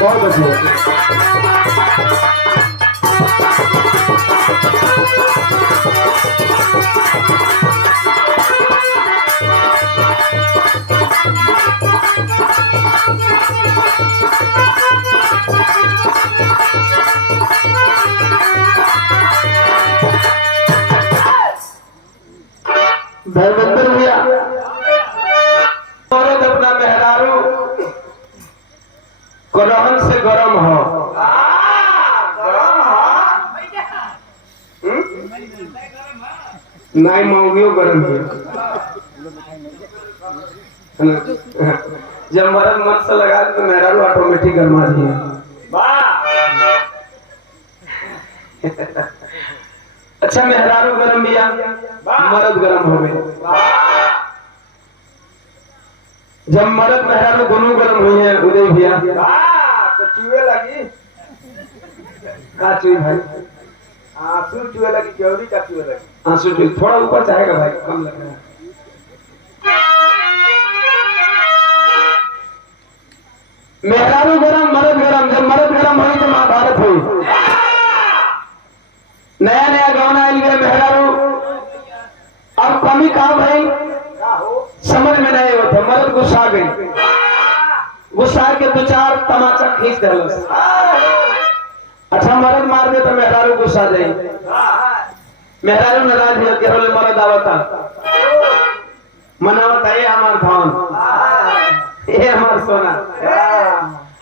बहुत अच्छे धर्मेंद्र भैया औरत अपना मेहरारू गरम से गरम हो नहीं मौगियो गरम है जब मर्द मन से लगा तो मेहरारू ऑटोमेटिक गरमा दिए। अच्छा मेहरारू गरम भैया मर्द गरम हो गए। जब मर्द मेहरारू दोनों गरम हुई है उदय भैया तो चूहे लगी का चूहे भाई आंसू चूहे लगी जल्दी का चूहे लगी आंसू चूहे थोड़ा ऊपर जाएगा भाई कम लग रहा है। मेहरारू गरम मर्द गरम जब मर्द गरम हुई तो महाभारत हुई। नया नया गाँव आयल गया मेहरारू अब कमी कहा भाई समझ में नहीं होता मर्द गुस्सा गई गुस्सा के दो चार तमाचा खींच दे। अच्छा मर्द मार दे तो मेहरारू गुस्सा जाए मेहरारू नाराज हो के होले मर्द आवता मनावता ये हमार धन ये हमार सोना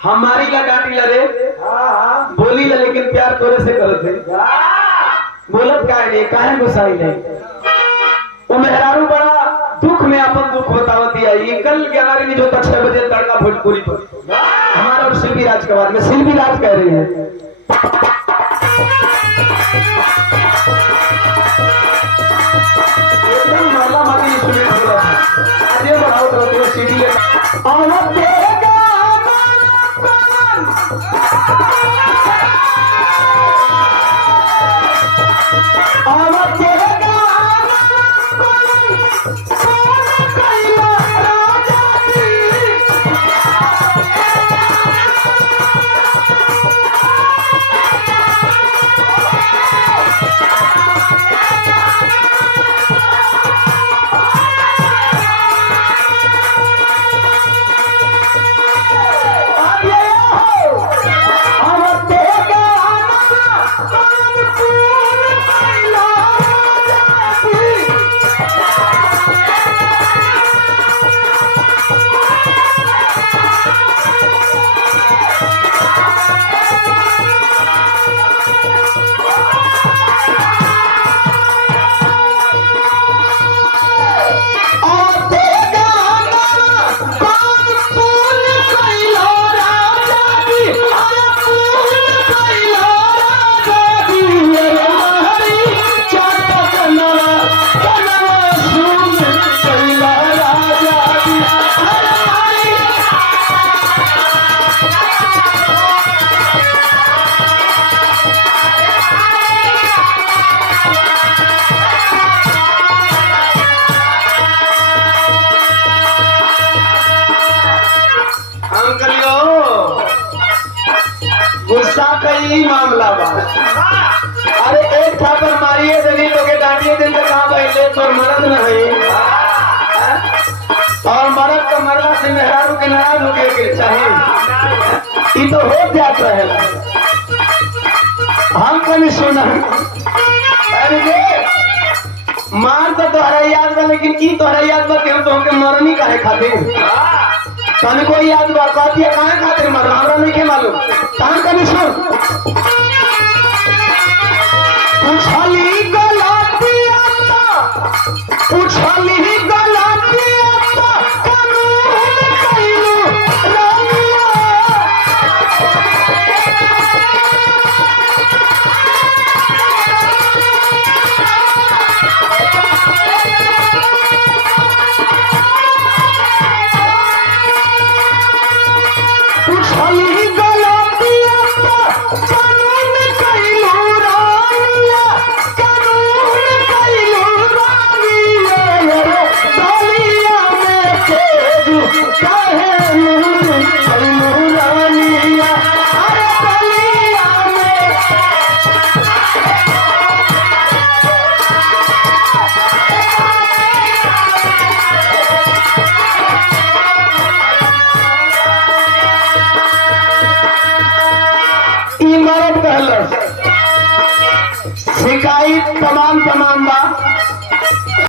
हमारी का डांटी लगे बोली ला लेकिन प्यार तोरे से करते बोलत का है काहे गुस्साई नहीं वो मेहरारू बड़ा दुख में अपन दुख बतावती है। ये कल 11 में जो तक 6 बजे तड़का भोजपुरी पर हमारा और शिल्पी राज के बाद में शिल्पी राज कह रही है एकदम माला माली इंस्ट्रूमेंट बोला था आगे बढ़ाओ तो सीडी ले गुस्सा का यही मामला बा। अरे एक थापर मारिए दली तो के डांटिए दिन तक कहाँ बैठे तो मरद न है और मरद का मरला से मेहरारू के नाराज हो गए चाहिए ये तो हो जाता है। हम कभी सुना अरे मार तो तोहरा याद बा लेकिन की तोहरा याद बा क्यों तो हमके मरनी काहे खातिर तन को याद बा पातिया काहे खातिर मर हमरा नहीं के मालूम तान कभी सुन उछली गलतिया उछली गलतिया कानून कइलू रानिया उछली गलतिया कहल शिकायत तमाम तमाम बा